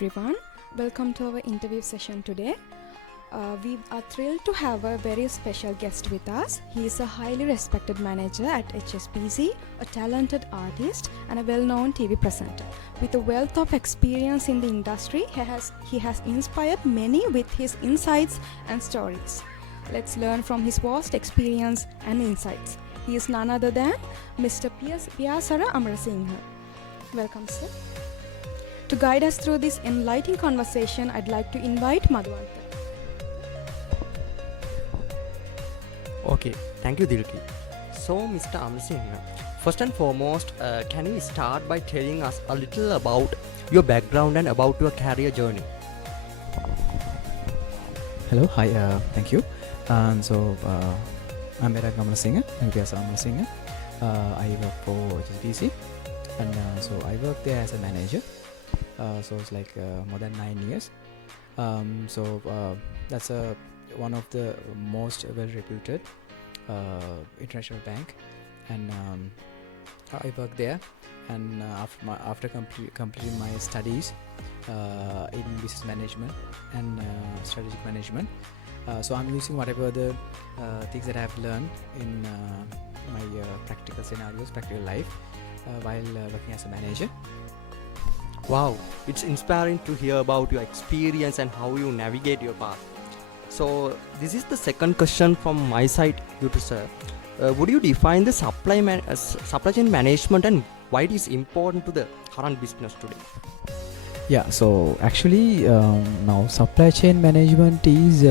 everyone. Welcome to our interview session today. We are thrilled to have a very special guest with us. He is a highly respected manager at HSBC, a talented artist, and a well-known TV presenter. With a wealth of experience in the industry, he has inspired many with his insights and stories. Let's learn from his vast experience and insights. He is none other than Mr. Piyasara Amarasinghe. Welcome, sir. To guide us through this enlightening conversation, I'd like to invite Madhuvanta. Okay, thank you, Dilki. So, Mr. Amarasinghe, first and foremost, can you start by telling us a little about your background and about your career journey? Hello, hi, thank you. I'm Amarasinghe, Piyasara Amarasinghe. I work for HSBC, and so I work there as a manager. So it's like more than 9 years. That's one of the most well-reputed international bank, and I work there. And after completing my studies in business management and strategic management, so I'm using whatever the things that I have learned in my practical scenarios, practical life, while working as a manager. Wow, it's inspiring to hear about your experience and how you navigate your path. So, this is the second question from my side, you to sir. Would you define the supply chain management and why it is important to the current business today? Yeah, so actually now supply chain management is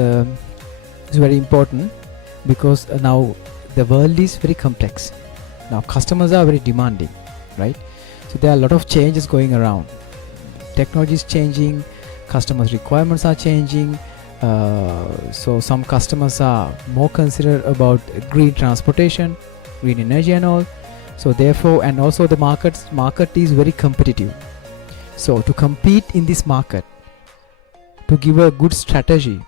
very important because now the world is very complex. Now customers are very demanding, right? So there are a lot of changes going around. Technology is changing, customers' requirements are changing. So some customers are more considerate about green transportation, green energy and all. So therefore, and also the market is very competitive. So to compete in this market, to give a good strategy,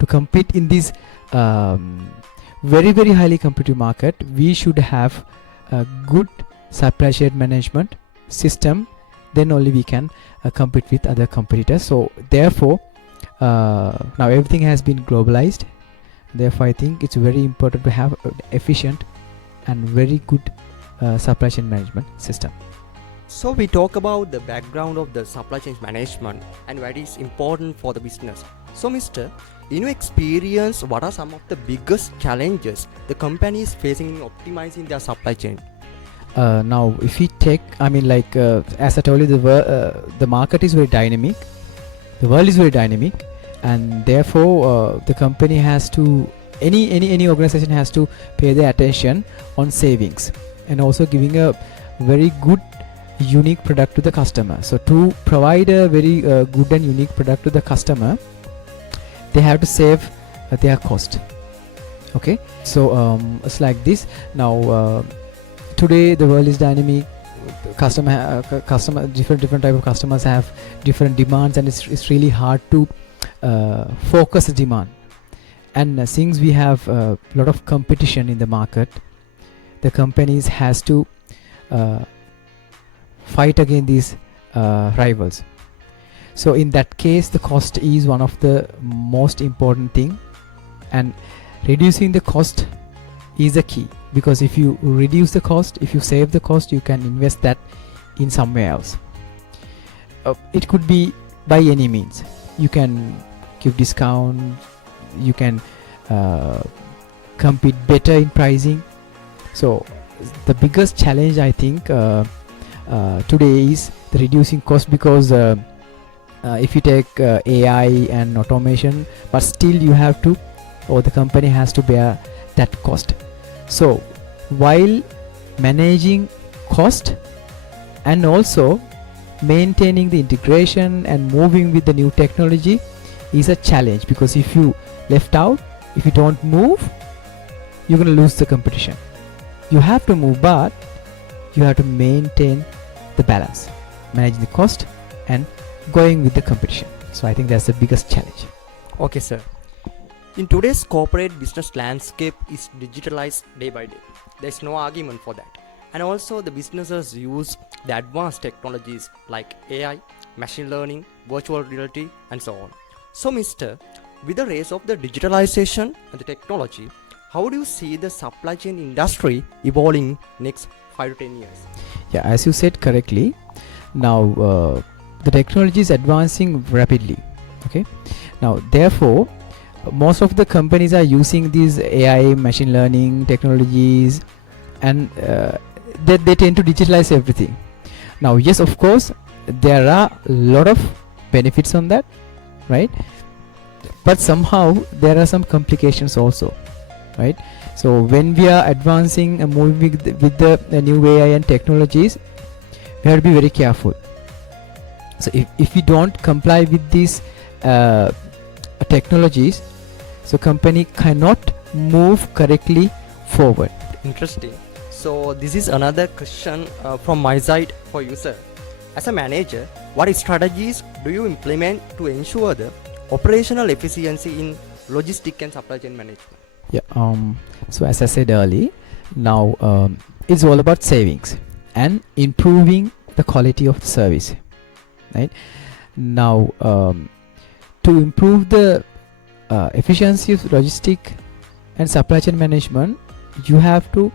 to compete in this very, very highly competitive market, we should have a good supply chain management system. Then only we can compete with other competitors. So therefore, now everything has been globalized. Therefore, I think it's very important to have an efficient and very good supply chain management system. So, we talk about the background of the supply chain management and why it is important for the business. So, Mr., in your experience, what are some of the biggest challenges the company is facing in optimizing their supply chain? Now, if we take, as I told you, the market is very dynamic. The world is very dynamic, and therefore the company has to, any organization has to pay their attention on savings and also giving a very good unique product to the customer. So to provide a very good and unique product to the customer, they have to save their cost. Okay, so it's like this. Now today the world is dynamic. Customer different type of customers have different demands, and it's really hard to focus the demand. And since we have a lot of competition in the market, the companies has to fight against these rivals. So in that case, the cost is one of the most important thing, and reducing the cost is the key, because if you reduce the cost, if you save the cost, you can invest that in somewhere else. It could be by any means. You can give discount, you can compete better in pricing. So the biggest challenge, I think, today is the reducing cost, because if you take AI and automation, but still you have to, or the company has to bear that cost. So while managing cost and also maintaining the integration and moving with the new technology is a challenge, because if you left out, if you don't move, you're going to lose the competition. You have to move, but you have to maintain the balance, managing the cost and going with the competition. So I think that's the biggest challenge. Okay, sir. In today's corporate business landscape is digitalized day by day. There's no argument for that. And also the businesses use the advanced technologies like AI, machine learning, virtual reality, and so on. So, Mr., with the rise of the digitalization and the technology, how do you see the supply chain industry evolving next 5 to 10 years? Yeah, as you said correctly, now the technology is advancing rapidly. Okay, now therefore most of the companies are using these AI, machine learning technologies, and they tend to digitalize everything. Now, yes, of course, there are a lot of benefits on that, right? But somehow there are some complications also, right? So when we are advancing and moving with the new AI and technologies, we have to be very careful. So if we don't comply with these technologies, so company cannot move correctly forward. Interesting. So this is another question from my side for you, sir. As a manager, what strategies do you implement to ensure the operational efficiency in logistics and supply chain management? Yeah. So as I said earlier, now it's all about savings and improving the quality of the service, right? Now to improve the efficiency of logistic and supply chain management, you have to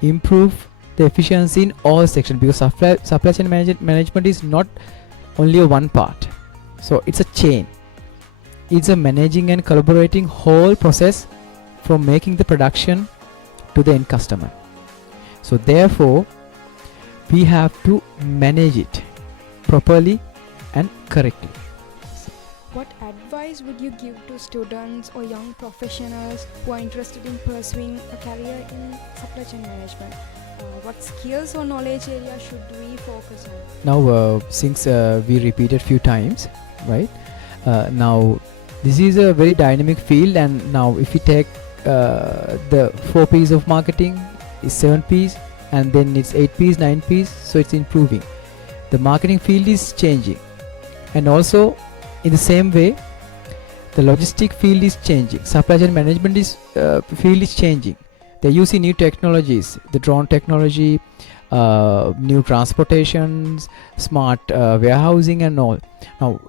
improve the efficiency in all sections, because supply chain management is not only a one part. So it's a chain. It's a managing and collaborating whole process from making the production to the end customer. So therefore we have to manage it properly and correctly. What advice would you give to students or young professionals who are interested in pursuing a career in supply chain management? What skills or knowledge area should we focus on? Now since we repeated few times, right? Now this is a very dynamic field, and now if we take the 4 P's of marketing is 7 P's, and then it's 8 P's, 9 P's, so it's improving. The marketing field is changing, and also in the same way the logistic field is changing, supply chain management is field is changing. They're using new technologies, the drone technology, new transportations, smart warehousing and all. Now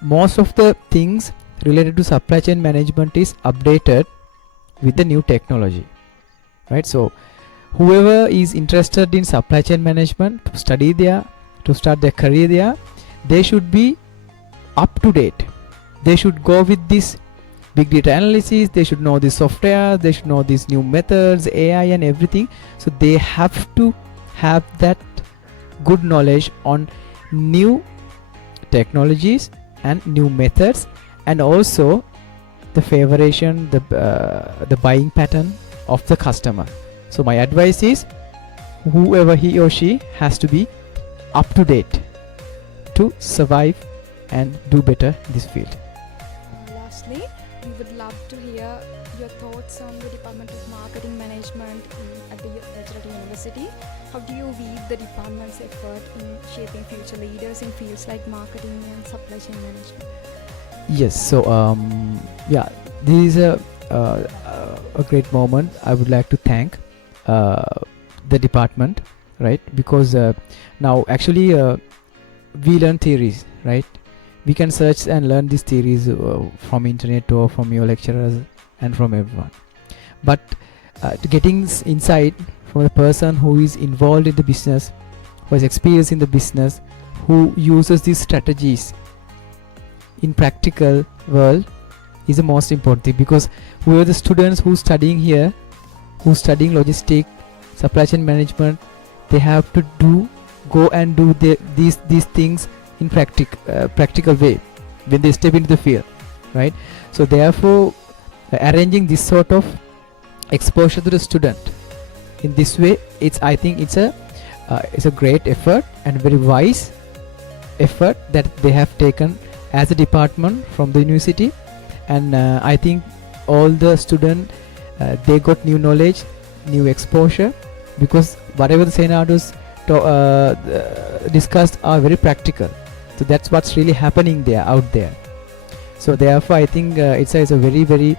most of the things related to supply chain management is updated with the new technology, right? So whoever is interested in supply chain management to study there, to start their career there, they should be up to date. They should go with this big data analysis, they should know the software, they should know these new methods, AI and everything. So they have to have that good knowledge on new technologies and new methods, and also the favoration, the buying pattern of the customer. So my advice is, whoever he or she has to be up to date to survive and do better in this field. Lastly, we would love to hear your thoughts on the Department of Marketing Management at the Rajarata University. How do you weave the department's effort in shaping future leaders in fields like marketing and supply chain management? Yes, so yeah, this is a great moment. I would like to thank the department, right? Because now actually we learn theories, right? We can search and learn these theories from internet or from your lecturers and from everyone. But to getting insight from the person who is involved in the business, who has experience in the business, who uses these strategies in practical world, is the most important thing. Because we are the students who studying here, who studying logistic, supply chain management, they have to go and do these things in practical way when they step into the field, right? So therefore arranging this sort of exposure to the student in this way, I think it's a great effort and very wise effort that they have taken as a department from the university. And I think all the students they got new knowledge, new exposure, because whatever the scenarios discussed are very practical. So that's what's really happening there, out there. So therefore I think it's a very good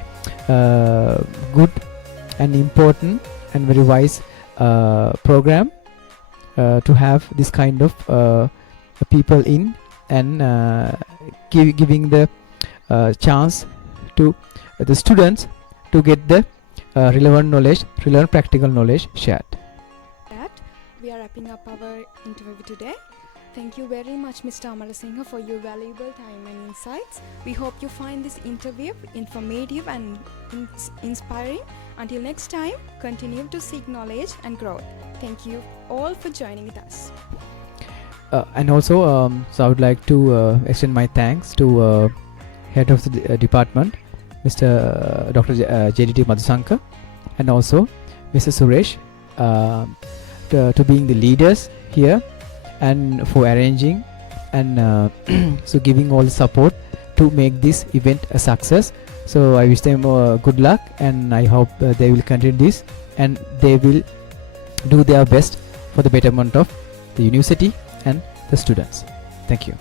and important and very wise program to have this kind of people in and giving the chance to the students to get the relevant practical knowledge shared. That we are wrapping up our interview today. Thank you very much, Mr. Amarasinghe, for your valuable time and insights. We hope you find this interview informative and inspiring. Until next time, continue to seek knowledge and growth. Thank you all for joining with us. And also, so I would like to extend my thanks to head of the department, Mr. Dr. JDT Madhusankar, and also Mr. Suresh, to being the leaders here and for arranging and so giving all the support to make this event a success. So I wish them good luck, and I hope they will continue this and they will do their best for the betterment of the university and the students. Thank you.